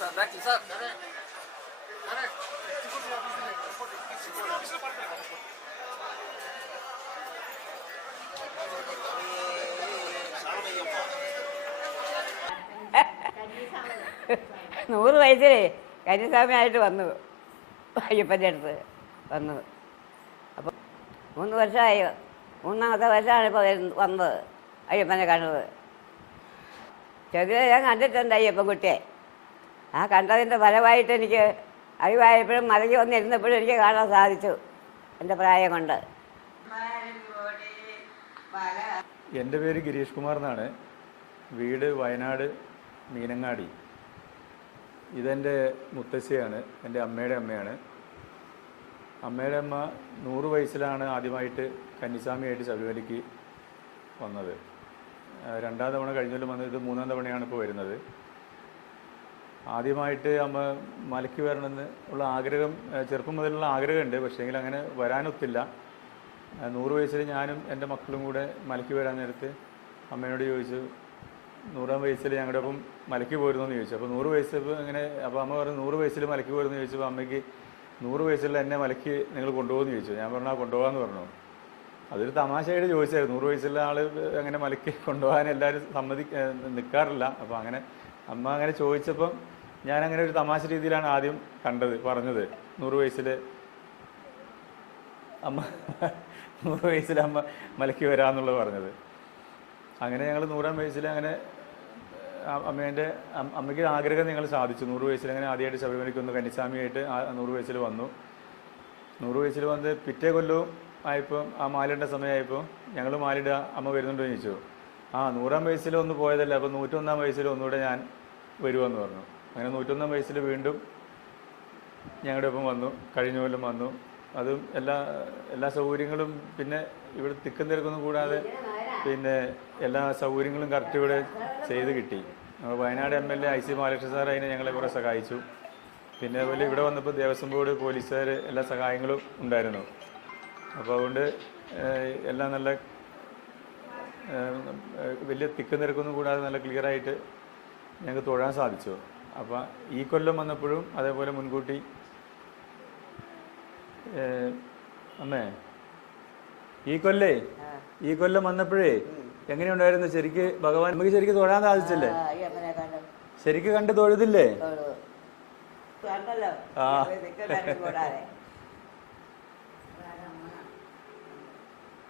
Sir back sir നൂറ് വയസ്സിലേ കന്യാസ്വാമിയായിട്ട് വന്നു അയ്യപ്പൻ്റെ അടുത്ത് വന്നു. അപ്പോൾ 3 വർഷമായി. 3ാമത്തെ വർഷമാണ് ഇപ്പോൾ വന്നത് അയ്യപ്പനെ കണ്ടത്. ചെറുതിലെ ഞാൻ കണ്ടിട്ടുണ്ട് അയ്യപ്പൻകുട്ടിയെ. ആ കണ്ടതിൻ്റെ ഫലമായിട്ട് എനിക്ക് അറിവായപ്പോഴും മലയ്ക്ക് വന്നിരുന്നപ്പോഴും എനിക്ക് കാണാൻ സാധിച്ചു എൻ്റെ പ്രായം കൊണ്ട്. എൻ്റെ പേര് ഗിരീഷ് കുമാർ എന്നാണ്. വീട് വയനാട് മീനങ്ങാടി. ഇതെൻ്റെ മുത്തശ്ശിയാണ്, എൻ്റെ അമ്മയുടെ അമ്മയാണ്. അമ്മയുടെ അമ്മ 100 വയസ്സിലാണ് ആദ്യമായിട്ട് കന്നിസ്വാമിയായിട്ട് ശബരിമലയ്ക്ക് വന്നത്. 2ാം തവണ കഴിഞ്ഞാലും വന്നത്, ഇത് 3ാം തവണയാണ് ഇപ്പോൾ വരുന്നത്. ആദ്യമായിട്ട് അമ്മ മലയ്ക്ക് വരണമെന്ന് ഉള്ള ആഗ്രഹം ചെറുപ്പം മുതലുള്ള ആഗ്രഹമുണ്ട്. പക്ഷേങ്കിൽ അങ്ങനെ വരാനൊത്തില്ല. 100 വയസ്സിൽ ഞാനും എൻ്റെ മക്കളും കൂടെ മലയ്ക്ക് വരാൻ നേരത്ത് അമ്മയോട് ചോദിച്ചു, 100ാം വയസ്സിൽ ഞങ്ങളുടെ ഒപ്പം മലയ്ക്ക് പോരുന്നു ചോദിച്ചു. അപ്പോൾ 100 വയസ്സ് ഇങ്ങനെ, അപ്പോൾ അമ്മ പറഞ്ഞു 100 വയസ്സിൽ മലയ്ക്ക് പോരുന്നു ചോദിച്ചപ്പോൾ അമ്മയ്ക്ക് 100 വയസ്സിൽ എന്നെ മലയ്ക്ക് നിങ്ങൾ കൊണ്ടുപോകുമെന്ന് ചോദിച്ചു. ഞാൻ പറഞ്ഞു കൊണ്ടുപോകാമെന്ന് പറഞ്ഞു. അതൊരു തമാശയായിട്ട് ചോദിച്ചായിരുന്നു. 100 വയസ്സുള്ള ആൾ അങ്ങനെ മലയ്ക്ക് കൊണ്ടുപോകാൻ എല്ലാവരും നിൽക്കാറില്ല. അപ്പോൾ അങ്ങനെ അമ്മ അങ്ങനെ ചോദിച്ചപ്പം ഞാനങ്ങനെ ഒരു തമാശ രീതിയിലാണ് ആദ്യം പറഞ്ഞത്. 100 വയസ്സിൽ അമ്മ 100 വയസ്സിൽ അമ്മ മലയ്ക്ക് വരാമെന്നുള്ളത് പറഞ്ഞത്. അങ്ങനെ ഞങ്ങൾ 100ാം വയസ്സിൽ അങ്ങനെ അമ്മയ്ക്ക് ആഗ്രഹം ഞങ്ങൾ സാധിച്ചു. 100 വയസ്സിൽ അങ്ങനെ ആദ്യമായിട്ട് ശബരിമലയ്ക്ക് വന്നു. കന്നിസ്വാമിയായിട്ട് 100 വയസ്സിൽ വന്നു. 100 വയസ്സിൽ വന്ന് പിറ്റേ കൊല്ലവും ആയപ്പോൾ ആ മാലിടേണ്ട സമയമായപ്പോൾ ഞങ്ങൾ മാലിടുക അമ്മ വരുന്നുണ്ടോ എന്ന് ചോദിച്ചു. 100ാം വയസ്സിൽ ഒന്ന് പോയതല്ല, അപ്പോൾ 101ാം വയസ്സിൽ ഒന്നുകൂടെ ഞാൻ വരുമെന്ന് പറഞ്ഞു. അങ്ങനെ 101ാം വയസ്സിൽ വീണ്ടും ഞങ്ങളുടെ ഒപ്പം വന്നു. കഴിഞ്ഞ കൊല്ലം വന്നു. അതും എല്ലാ സൗകര്യങ്ങളും പിന്നെ ഇവിടെ തിക്കും തിരക്കൊന്നും കൂടാതെ പിന്നെ എല്ലാ സൗകര്യങ്ങളും കറക്റ്റ് ഇവിടെ ചെയ്ത് കിട്ടി. Wayanad MLA IC Balakrishnan sir അതിനെ ഞങ്ങളെ കുറേ സഹായിച്ചു. പിന്നെ അതുപോലെ ഇവിടെ വന്നപ്പോൾ ദേവസ്വം ബോർഡ്, പോലീസുകാർ എല്ലാ സഹായങ്ങളും ഉണ്ടായിരുന്നു. അപ്പോൾ അതുകൊണ്ട് എല്ലാം നല്ല വലിയ തിക്കും തിരക്കൊന്നും കൂടാതെ നല്ല ക്ലിയറായിട്ട് ഞങ്ങൾക്ക് തൊഴാൻ സാധിച്ചു. അപ്പോൾ ഈ കൊല്ലം വന്നപ്പോഴും അതേപോലെ മുൻകൂട്ടി അമ്മേ ഈ കൊല്ലം വന്നപ്പോഴേ എങ്ങനെയുണ്ടായിരുന്നു ശരിക്ക് ഭഗവാൻ? നമുക്ക് ശരിക്ക് തൊഴാൻ സാധിച്ചില്ലേ? ശരിക്ക് കണ്ട് തൊഴുതില്ലേ? ആ